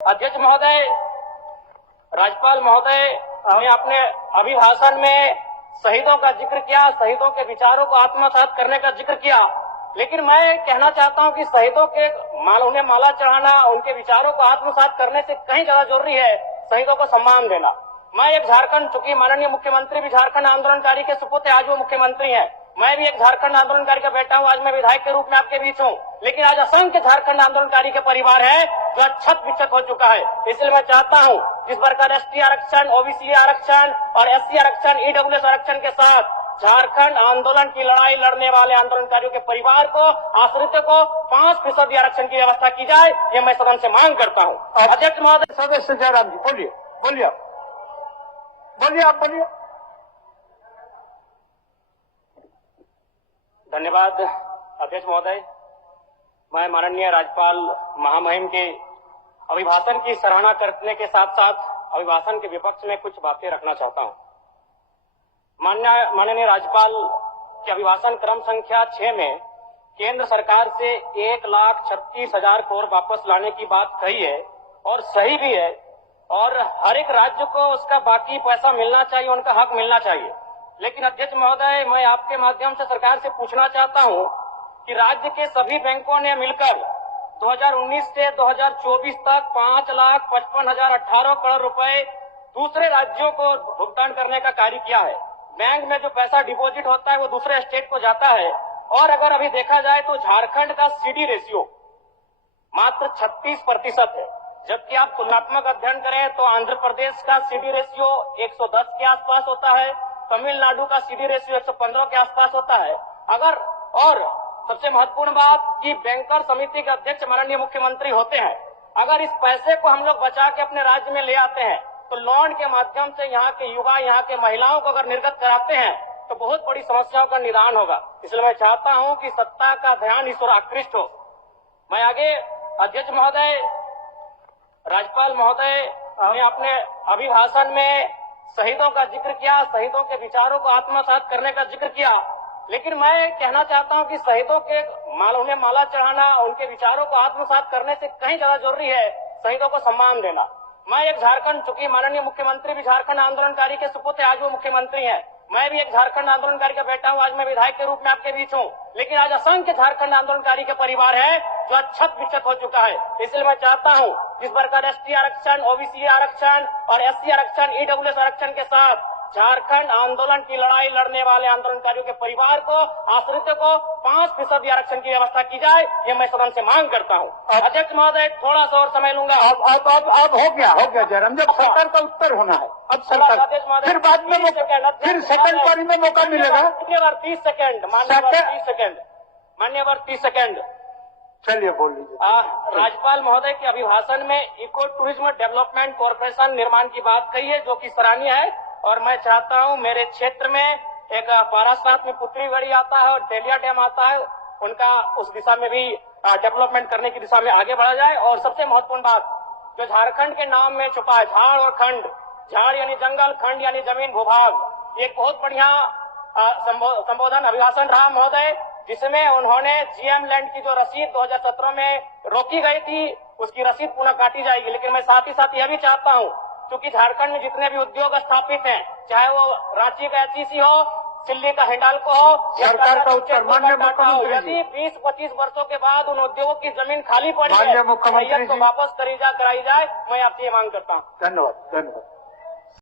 अध्यक्ष महोदय, राज्यपाल महोदय ने अपने अभिभाषण में शहीदों का जिक्र किया, शहीदों के विचारों को आत्मसात करने का जिक्र किया, लेकिन मैं कहना चाहता हूं कि शहीदों के उन्हें माला चढ़ाना, उनके विचारों को आत्मसात करने से कहीं ज्यादा जरूरी है शहीदों को सम्मान देना। मैं एक झारखंड, चूंकि माननीय मुख्यमंत्री भी झारखंड आंदोलनकारी के सुपुत्र, आज वो मुख्यमंत्री हैं, मैं भी एक झारखंड आंदोलनकारी का बेटा हूं, आज मैं विधायक के रूप में आपके बीच हूं, लेकिन आज असंख्य झारखंड आंदोलनकारी के परिवार है जो छत विच्छत हो चुका है। इसलिए मैं चाहता हूं जिस प्रकार एसटी आरक्षण, ओबीसी आरक्षण और एससी आरक्षण, ईडब्ल्यूएस आरक्षण के साथ झारखंड आंदोलन की लड़ाई लड़ने वाले आंदोलनकारियों के परिवार को, आश्रित को 5% आरक्षण की व्यवस्था की जाए, ये मैं सदन से मांग करता हूं। अध्यक्ष महोदय, सदस्य जयराम जी बोलिए, बोलिए आप बोलिए। धन्यवाद अध्यक्ष महोदय। मैं माननीय राज्यपाल महामहिम के अभिभाषण की सराहना करने के साथ साथ अभिभाषण के विपक्ष में कुछ बातें रखना चाहता हूं। माननीय राज्यपाल के अभिभाषण क्रम संख्या 6 में केंद्र सरकार से 1,36,000 करोड़ वापस लाने की बात कही है और सही भी है, और हर एक राज्य को उसका बाकी पैसा मिलना चाहिए, उनका हक मिलना चाहिए। लेकिन अध्यक्ष महोदय, मैं आपके माध्यम से सरकार से पूछना चाहता हूं कि राज्य के सभी बैंकों ने मिलकर 2019 से 2024 तक 5,55,018 करोड़ रुपए दूसरे राज्यों को भुगतान करने का कार्य किया है। बैंक में जो पैसा डिपॉजिट होता है वो दूसरे स्टेट को जाता है, और अगर अभी देखा जाए तो झारखंड का सीडी रेशियो मात्र 36% है, जबकि आप तुलनात्मक अध्ययन करें तो आंध्र प्रदेश का सीडी रेशियो 110 के आसपास होता है, तमिलनाडु का सीडी रेशियो 115 के आसपास होता है। और सबसे महत्वपूर्ण बात कि बैंकर समिति के अध्यक्ष माननीय मुख्यमंत्री होते हैं। अगर इस पैसे को हम लोग बचा के अपने राज्य में ले आते हैं तो लोन के माध्यम से यहाँ के युवा, यहाँ के महिलाओं को अगर निर्गत कराते हैं तो बहुत बड़ी समस्याओं का निदान होगा। इसलिए मैं चाहता हूं कि सत्ता का ध्यान इस ओर आकृष्ट हो। मैं आगे, अध्यक्ष महोदय, राज्यपाल महोदय ने अपने अभिभाषण में शहीदों का जिक्र किया, शहीदों के विचारों को आत्मसात करने का जिक्र किया, लेकिन मैं कहना चाहता हूं कि शहीदों के उन्हें माला चढ़ाना, उनके विचारों को आत्मसात करने से कहीं ज्यादा जरूरी है शहीदों को सम्मान देना। मैं एक झारखंड, चूंकि माननीय मुख्यमंत्री भी झारखंड आंदोलनकारी के सुपुत्र, आज वो मुख्यमंत्री हैं, मैं भी एक झारखंड आंदोलनकारी का बेटा हूं, आज मैं विधायक के रूप में आपके बीच हूं, लेकिन आज असंख्य झारखंड आंदोलनकारी के परिवार है जो छत विच्छत हो चुका है। इसलिए मैं चाहता हूं जिस प्रकार एसटी आरक्षण, ओबीसी आरक्षण और एससी आरक्षण, ईडब्ल्यूएस आरक्षण के साथ झारखंड आंदोलन की लड़ाई लड़ने वाले आंदोलनकारियों के परिवार को, आश्रित को 5% आरक्षण की व्यवस्था की जाए, ये मैं सदन से मांग करता हूं। अध्यक्ष महोदय, थोड़ा सा और समय लूंगा। अब हो गया जयराम, जब सरकार का उत्तर होना है, अब सरकार फिर बाद में फिर सेकंड पारी में मौका मिलेगा। मान्यवर 30 सेकंड, मान्यवर 30 सेकंड। चलिए बोल लीजिए। राज्यपाल महोदय के अभिभाषण में इको टूरिज्म डेवलपमेंट कॉर्पोरेशन निर्माण की बात कही है, जो कि सराहनीय है, और मैं चाहता हूं मेरे क्षेत्र में एक पारासात में पुत्रीगढ़ी आता है और डेलिया डैम आता है, उनका उस दिशा में भी डेवलपमेंट करने की दिशा में आगे बढ़ा जाए। और सबसे महत्वपूर्ण बात जो झारखंड के नाम में छुपा है, झाड़ और खंड, झाड़ यानी जंगल, खंड यानी जमीन भूभाग, एक बहुत बढ़िया संबोधन अभिभाषण रहा महोदय, जिसमें उन्होंने जीएम लैंड की जो रसीद 2017 में रोकी गई थी उसकी रसीद पुनः काटी जाएगी। लेकिन मैं साथ ही साथ यह भी चाहता हूं, क्योंकि झारखंड में जितने भी उद्योग स्थापित हैं, चाहे वो रांची का एचईसी हो, दिल्ली का हिंडाल्को हो, सरकार का उत्तर माननीय मुख्यमंत्री, यदि 20-25 वर्षों के बाद उन उद्योगों की जमीन खाली पड़ी है, माननीय मुख्यमंत्री तो वापस कराई जाए, मैं आपसे ये मांग करता हूँ। धन्यवाद।